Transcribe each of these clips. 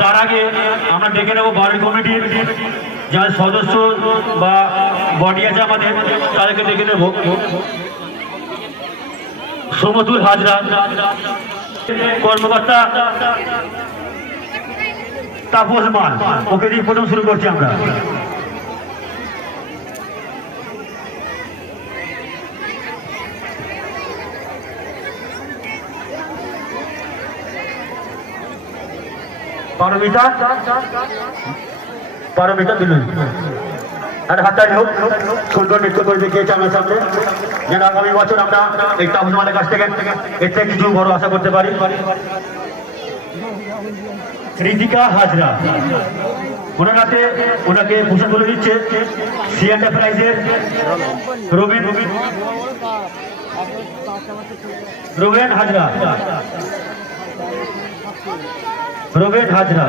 তার আগে আমরা ডেকে নেব বাড়ি কমিটির যারা সদস্য বা বডি আছে আমাদের, তাদেরকে ডেকে নেব। সমতুল হাজরা কর্মকর্তা তাপস মান, ওকে দিয়ে প্রথম শুরু করছি আমরা। পারমিতা দিল আর হাততালি হোক। সুন্দর নৃত্য করে দেখিয়েছে আমার সামনে, যেন আগামী বছর আমরা এই তাপস মানের কাছ থেকে এর থেকে কিছু বড় আশা করতে পারি। ঋতিকা হাজরা, ওনার হাতে ওনাকে ভূষণ করে দিচ্ছে সি এন্টারপ্রাইজের রোবেন হাজরা। রোবেন হাজরা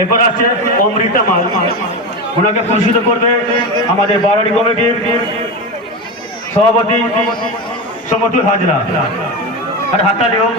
এরপর আছে অমৃতা মাল, ওনাকে পুরস্কৃত করবে আমাদের বারাড়ি কমিটির সভাপতি সমতুল হাজরা। আর হাততালি হোক।